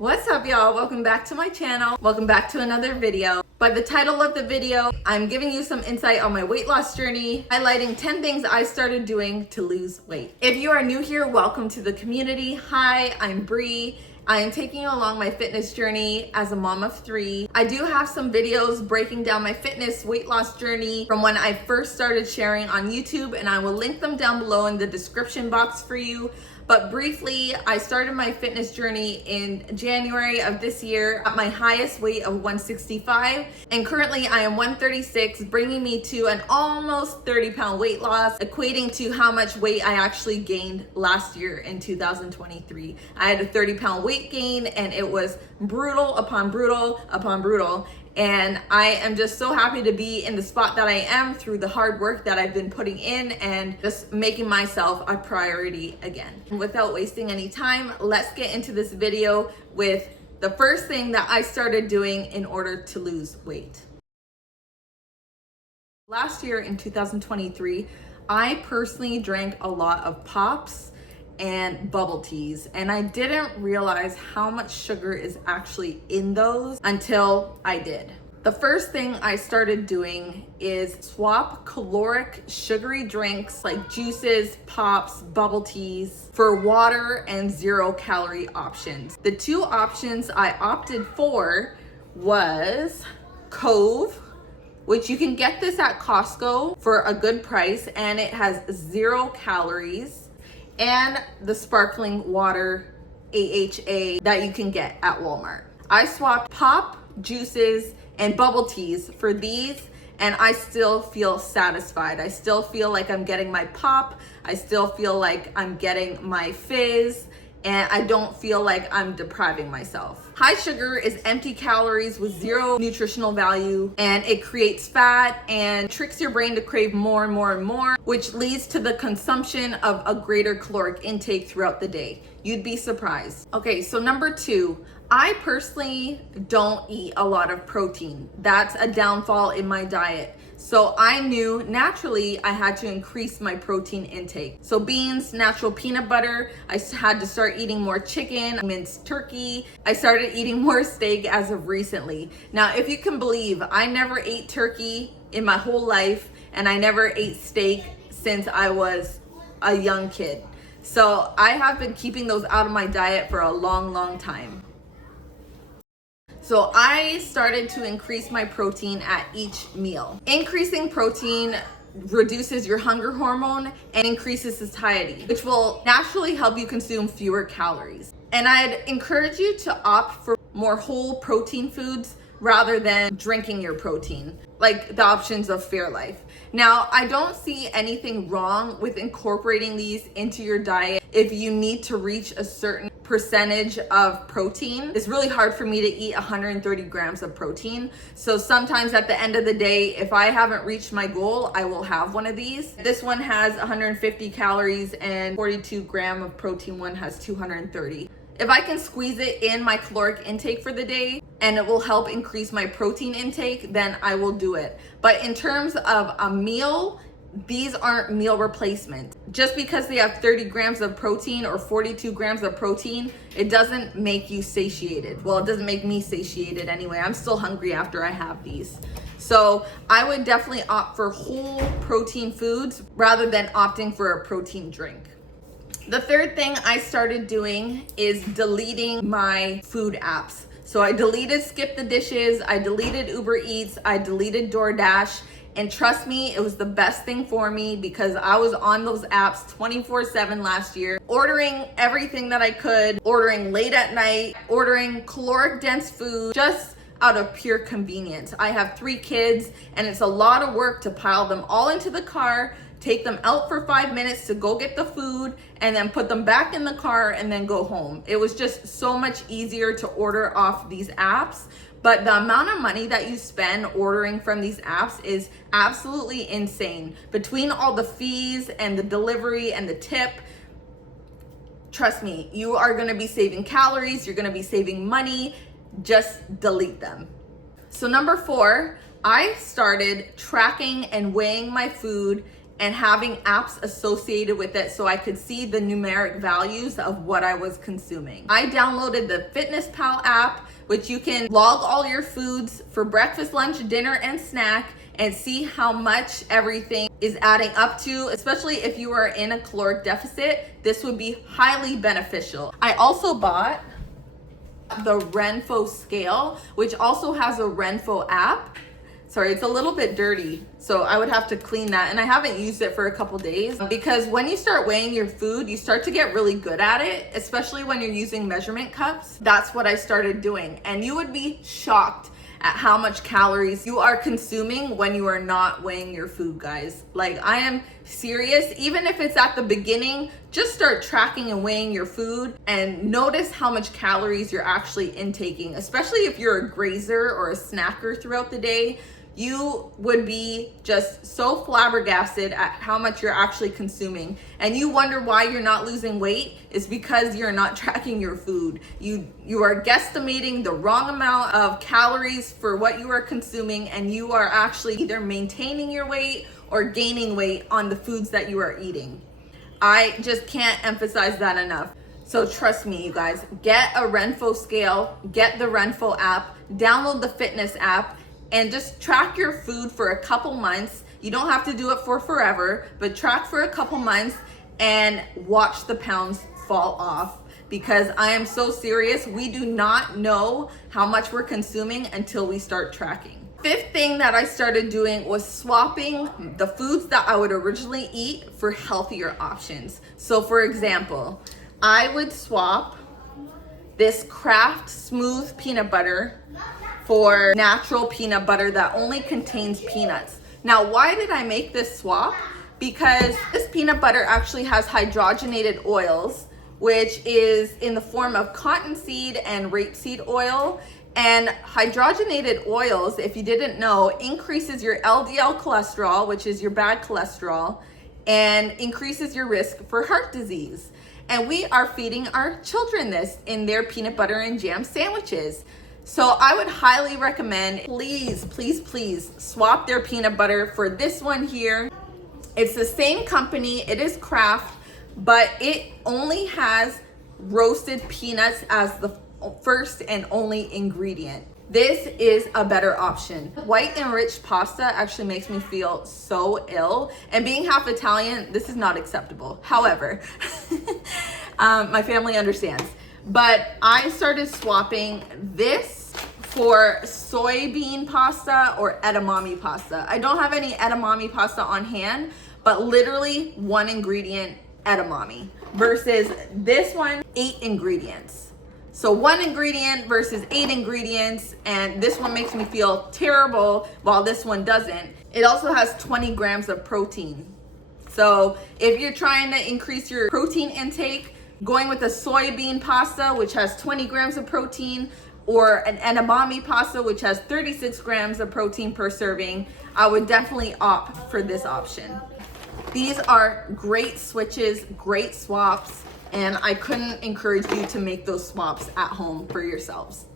What's up, y'all? Welcome back to my channel. Welcome back to another video. By the title of the video, I'm giving you some insight on my weight loss journey, highlighting 10 things I started doing to lose weight. If you are new here, welcome to the community. Hi, I'm Bree. I am taking you along my fitness journey as a mom of 3. I do have some videos breaking down my fitness weight loss journey from when I first started sharing on YouTube, and I will link them down below in the description box for you. But briefly, I started my fitness journey in January of this year at my highest weight of 165. And currently I am 136, bringing me to an almost 30-pound weight loss, equating to how much weight I actually gained last year in 2023. I had a 30-pound weight gain, and it was brutal upon brutal upon brutal. And I am just so happy to be in the spot that I am through the hard work that I've been putting in and just making myself a priority again. Without wasting any time, let's get into this video with the first thing that I started doing in order to lose weight. Last year in 2023, I personally drank a lot of pops and bubble teas, and I didn't realize how much sugar is actually in those until I did. The first thing I started doing is swap caloric sugary drinks like juices, pops, bubble teas for water and 0-calorie options. The 2 options I opted for was Cove, which you can get this at Costco for a good price, and it has 0 calories, and the sparkling water AHA that you can get at Walmart. I swapped pop, juices, and bubble teas for these, and I still feel satisfied. I still feel like I'm getting my pop. I still feel like I'm getting my fizz, and I don't feel like I'm depriving myself. High sugar is empty calories with 0 nutritional value, and it creates fat and tricks your brain to crave more and more and more, which leads to the consumption of a greater caloric intake throughout the day. You'd be surprised. Okay, so number 2, I personally don't eat a lot of protein. That's a downfall in my diet. So I knew naturally I had to increase my protein intake. So beans, natural peanut butter, I had to start eating more chicken, minced turkey. I started eating more steak as of recently. Now, if you can believe, I never ate turkey in my whole life, and I never ate steak since I was a young kid. So I have been keeping those out of my diet for a long, long time. So I started to increase my protein at each meal. Increasing protein reduces your hunger hormone and increases satiety, which will naturally help you consume fewer calories. And I'd encourage you to opt for more whole protein foods rather than drinking your protein, like the options of Fairlife. Now, I don't see anything wrong with incorporating these into your diet if you need to reach a certain percentage of protein. It's really hard for me to eat 130 grams of protein. So sometimes at the end of the day, if I haven't reached my goal, I will have one of these. This one has 150 calories and 42 gram of protein. One has 230. If I can squeeze it in my caloric intake for the day and it will help increase my protein intake, then I will do it. But in terms of a meal, these aren't meal replacement. Just because they have 30 grams of protein or 42 grams of protein, it doesn't make you satiated. Well, it doesn't make me satiated anyway. I'm still hungry after I have these. So I would definitely opt for whole protein foods rather than opting for a protein drink. The third thing I started doing is deleting my food apps. So I deleted Skip the Dishes, I deleted Uber Eats, I deleted DoorDash, and trust me, it was the best thing for me because I was on those apps 24/7 last year, ordering everything that I could, ordering late at night, ordering caloric dense food, just out of pure convenience. I have 3 kids, and it's a lot of work to pile them all into the car, take them out for 5 minutes to go get the food, and then put them back in the car and then go home. It was just so much easier to order off these apps. But the amount of money that you spend ordering from these apps is absolutely insane. Between all the fees and the delivery and the tip, trust me, you are gonna be saving calories, you're gonna be saving money. Just delete them. So number 4, I started tracking and weighing my food and having apps associated with it so I could see the numeric values of what I was consuming. I downloaded the FitnessPal app, which you can log all your foods for breakfast, lunch, dinner, and snack and see how much everything is adding up to, especially if you are in a caloric deficit. This would be highly beneficial. I also bought the Renfo scale, which also has a Renfo app. Sorry, it's a little bit dirty, so I would have to clean that. And I haven't used it for a couple days because when you start weighing your food, you start to get really good at it, especially when you're using measurement cups. That's what I started doing. And you would be shocked at how much calories you are consuming when you are not weighing your food, guys. Like, I am serious. Even if it's at the beginning, just start tracking and weighing your food and notice how much calories you're actually intaking, especially if you're a grazer or a snacker throughout the day. You would be just so flabbergasted at how much you're actually consuming. And you wonder why you're not losing weight. It's because you're not tracking your food. You are guesstimating the wrong amount of calories for what you are consuming, and you are actually either maintaining your weight or gaining weight on the foods that you are eating. I just can't emphasize that enough. So trust me, you guys, get a Renfo scale, get the Renfo app, download the fitness app, and just track your food for a couple months. You don't have to do it for forever, but track for a couple months and watch the pounds fall off, because I am so serious. We do not know how much we're consuming until we start tracking. Fifth thing that I started doing was swapping the foods that I would originally eat for healthier options. So for example, I would swap this Kraft smooth peanut butter for natural peanut butter that only contains peanuts. Now, why did I make this swap? Because this peanut butter actually has hydrogenated oils, which is in the form of cottonseed and rapeseed oil. And hydrogenated oils, if you didn't know, increases your LDL cholesterol, which is your bad cholesterol, and increases your risk for heart disease. And we are feeding our children this in their peanut butter and jam sandwiches. So I would highly recommend, please, please, please swap their peanut butter for this one here. It's the same company, it is Kraft, but it only has roasted peanuts as the first and only ingredient. This is a better option. White enriched pasta actually makes me feel so ill. And being half Italian, this is not acceptable. However, my family understands. But I started swapping this for soybean pasta or edamame pasta. I don't have any edamame pasta on hand, but literally one ingredient edamame versus this one, 8 ingredients. So 1 ingredient versus 8 ingredients, and this one makes me feel terrible while this one doesn't. It also has 20 grams of protein. So if you're trying to increase your protein intake, going with a soybean pasta, which has 20 grams of protein, or an edamame pasta, which has 36 grams of protein per serving, I would definitely opt for this option. These are great switches, great swaps, and I couldn't encourage you to make those swaps at home for yourselves.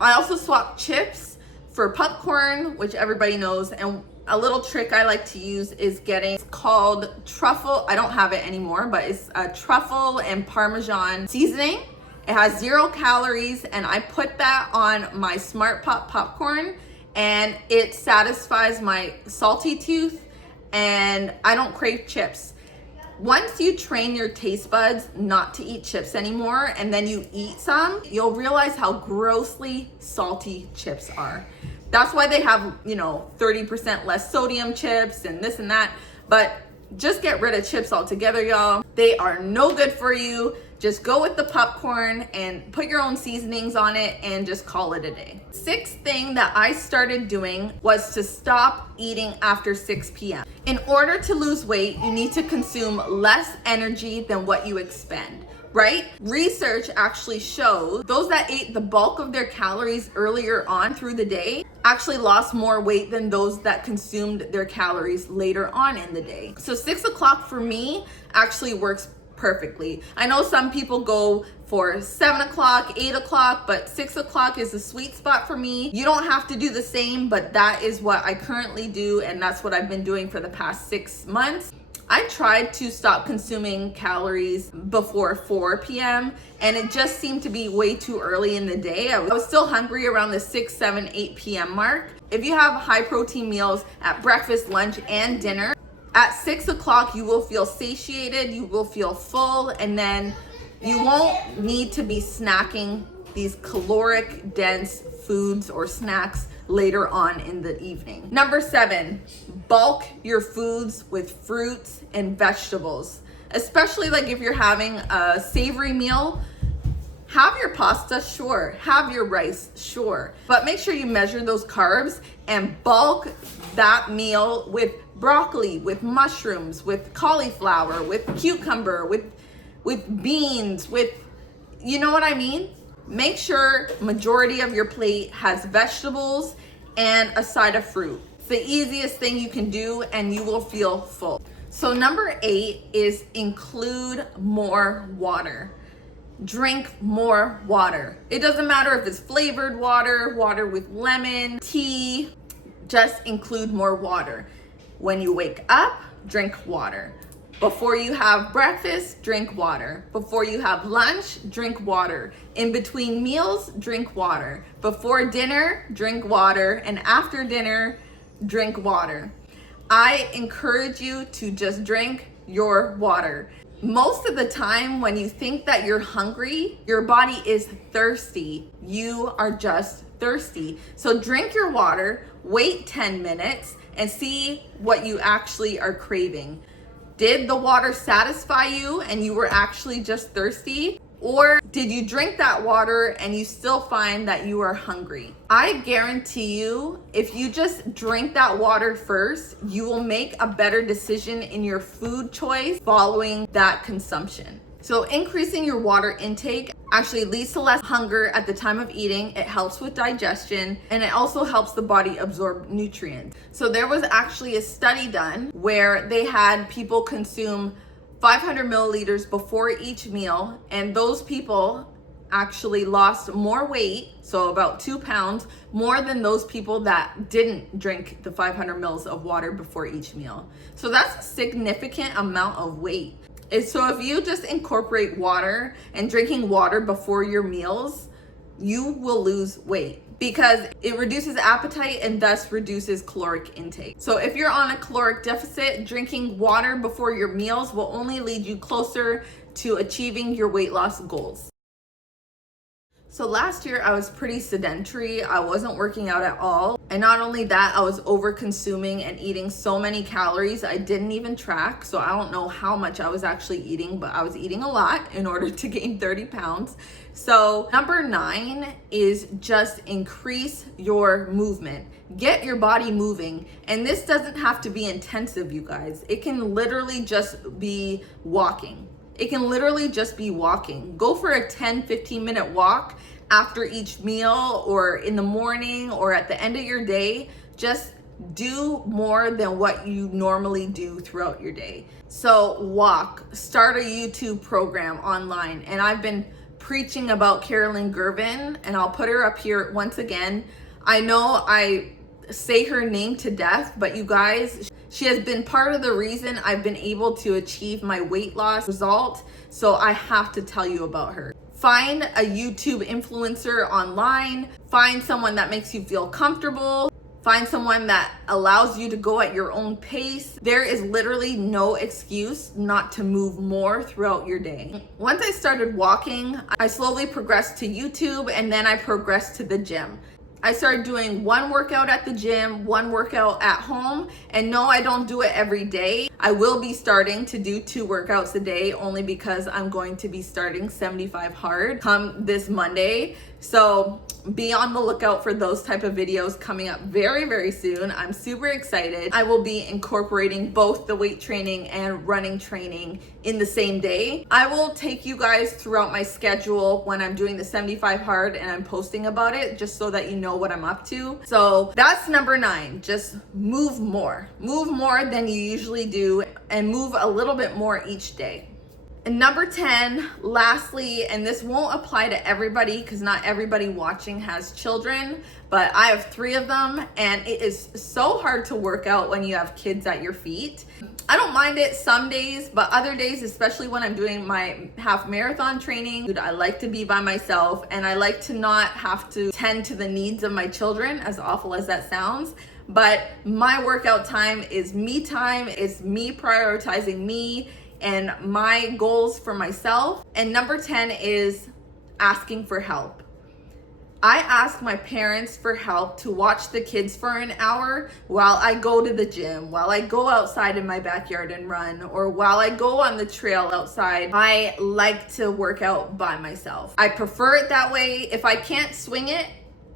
I also swapped chips for popcorn, which everybody knows, and a little trick I like to use is getting, it's called truffle, I don't have it anymore, but it's a truffle and Parmesan seasoning. It has 0 calories, and I put that on my Smart Pop popcorn, and it satisfies my salty tooth, and I don't crave chips. Once you train your taste buds not to eat chips anymore, and then you eat some, you'll realize how grossly salty chips are. That's why they have, 30% less sodium chips and this and that. But just get rid of chips altogether, y'all. They are no good for you. Just go with the popcorn and put your own seasonings on it and just call it a day. 6th thing that I started doing was to stop eating after 6 p.m. In order to lose weight, you need to consume less energy than what you expend. Right? Research actually shows those that ate the bulk of their calories earlier on through the day actually lost more weight than those that consumed their calories later on in the day. So 6 o'clock for me actually works perfectly. I know some people go for 7 o'clock, 8 o'clock, but 6 o'clock is a sweet spot for me. You don't have to do the same, but that is what I currently do, and that's what I've been doing for the past 6 months. I tried to stop consuming calories before 4 p.m. and it just seemed to be way too early in the day. I was still hungry around the 6, 7, 8 p.m. mark. If you have high protein meals at breakfast, lunch, and dinner, at 6 o'clock you will feel satiated, you will feel full, and then you won't need to be snacking these caloric dense foods or snacks later on in the evening. Number 7, bulk your foods with fruits and vegetables. Especially like if you're having a savory meal, have your pasta, sure. Have your rice, sure. But make sure you measure those carbs and bulk that meal with broccoli, with mushrooms, with cauliflower, with cucumber, with beans, with, you know what I mean? Make sure majority of your plate has vegetables and a side of fruit. It's the easiest thing you can do and you will feel full. So number 8 is include more water. Drink more water. It doesn't matter if it's flavored water, water with lemon, tea, just include more water. When you wake up, drink water. Before you have breakfast, drink water. Before you have lunch, drink water. In between meals, drink water. Before dinner, drink water. And after dinner, drink water. I encourage you to just drink your water. Most of the time when you think that you're hungry, your body is thirsty. You are just thirsty. So drink your water, wait 10 minutes, and see what you actually are craving. Did the water satisfy you and you were actually just thirsty? Or did you drink that water and you still find that you are hungry? I guarantee you, if you just drink that water first, you will make a better decision in your food choice following that consumption. So increasing your water intake actually leads to less hunger at the time of eating. It helps with digestion and it also helps the body absorb nutrients. So there was actually a study done where they had people consume 500 milliliters before each meal, and those people actually lost more weight, so about 2 pounds, more than those people that didn't drink the 500 mils of water before each meal. So that's a significant amount of weight. And so if you just incorporate water and drinking water before your meals, you will lose weight because it reduces appetite and thus reduces caloric intake. So if you're on a caloric deficit, drinking water before your meals will only lead you closer to achieving your weight loss goals. So last year I was pretty sedentary. I wasn't working out at all. And not only that, I was over consuming and eating so many calories I didn't even track. So I don't know how much I was actually eating, but I was eating a lot in order to gain 30 pounds. So number 9 is just increase your movement. Get your body moving. And this doesn't have to be intensive, you guys. It can literally just be walking. It can literally just be walking. Go for a 10-15 minute walk after each meal or in the morning or at the end of your day. Just do more than what you normally do throughout your day. So walk, start a YouTube program online. And I've been preaching about Carolyn Gervin and I'll put her up here once again. I know I say her name to death, but you guys, she has been part of the reason I've been able to achieve my weight loss result. So I have to tell you about her. Find a YouTube influencer online, find someone that makes you feel comfortable, find someone that allows you to go at your own pace. There is literally no excuse not to move more throughout your day. Once I started walking, I slowly progressed to YouTube and then I progressed to the gym. I started doing one workout at the gym, one workout at home, and no, I don't do it every day. I will be starting to do 2 workouts a day only because I'm going to be starting 75 hard come this Monday. So be on the lookout for those type of videos coming up very, very soon. I'm super excited. I will be incorporating both the weight training and running training in the same day. I will take you guys throughout my schedule when I'm doing the 75 hard and I'm posting about it just so that you know what I'm up to. So that's number 9. Just move more. Move more than you usually do and move a little bit more each day. And number 10, lastly, and this won't apply to everybody because not everybody watching has children, but I have 3 of them, and it is so hard to work out when you have kids at your feet. I don't mind it some days, but other days, especially when I'm doing my half marathon training, I like to be by myself, and I like to not have to tend to the needs of my children, as awful as that sounds. But my workout time is me time. It's me prioritizing me and my goals for myself. And number 10 is asking for help. I ask my parents for help to watch the kids for an hour while I go to the gym, while I go outside in my backyard and run, or while I go on the trail outside. I like to work out by myself. I prefer it that way. If I can't swing it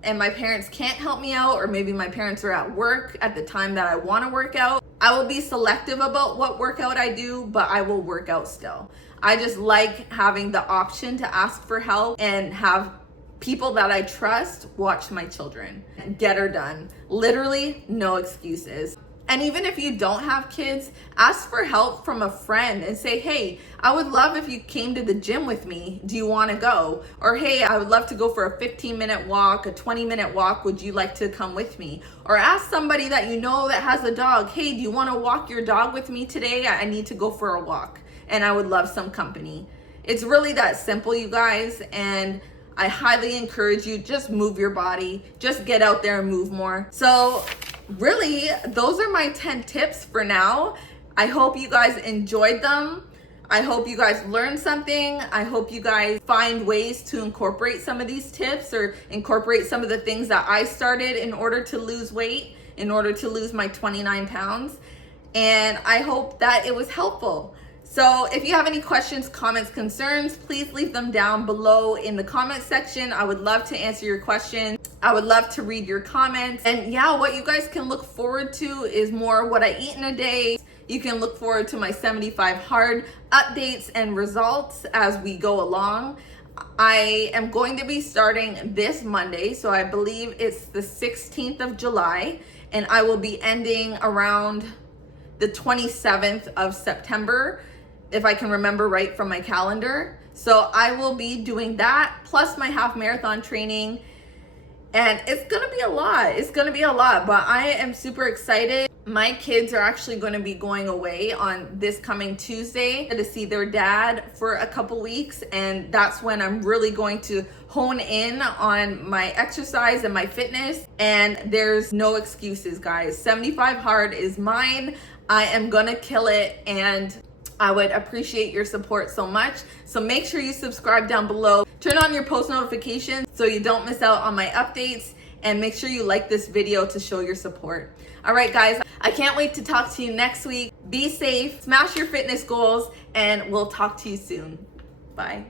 and my parents can't help me out, or maybe my parents are at work at the time that I want to work out, I will be selective about what workout I do, but I will work out still. I just like having the option to ask for help and have people that I trust watch my children. Get her done. Literally, no excuses. And even if you don't have kids, ask for help from a friend and say, hey, I would love if you came to the gym with me. Do you want to go? Or hey, I would love to go for a 15-minute walk, a 20-minute walk. Would you like to come with me? Or ask somebody that you know that has a dog, hey, do you want to walk your dog with me today? I need to go for a walk and I would love some company. It's really that simple, you guys. And I highly encourage you, just move your body, just get out there and move more. So really, those are my 10 tips for now. I hope you guys enjoyed them. I hope you guys learned something. I hope you guys find ways to incorporate some of these tips or incorporate some of the things that I started in order to lose weight, in order to lose my 29 pounds. And I hope that it was helpful. So if you have any questions, comments, concerns, please leave them down below in the comment section. I would love to answer your questions. I would love to read your comments. And yeah, what you guys can look forward to is more what I eat in a day. You can look forward to my 75 hard updates and results as we go along. I am going to be starting this Monday, so I believe it's the 16th of July, and I will be ending around the 27th of September, if I can remember right from my calendar. So I will be doing that plus my half marathon training, and it's gonna be a lot. It's gonna be a lot, but I am super excited. My kids are actually going to be going away on this coming Tuesday to see their dad for a couple weeks, and that's when I'm really going to hone in on my exercise and my fitness. And there's no excuses, guys. 75 hard is mine. I am gonna kill it, and I would appreciate your support so much. So make sure you subscribe down below. Turn on your post notifications so you don't miss out on my updates, and make sure you like this video to show your support. All right, guys, I can't wait to talk to you next week. Be safe, smash your fitness goals, and we'll talk to you soon. Bye.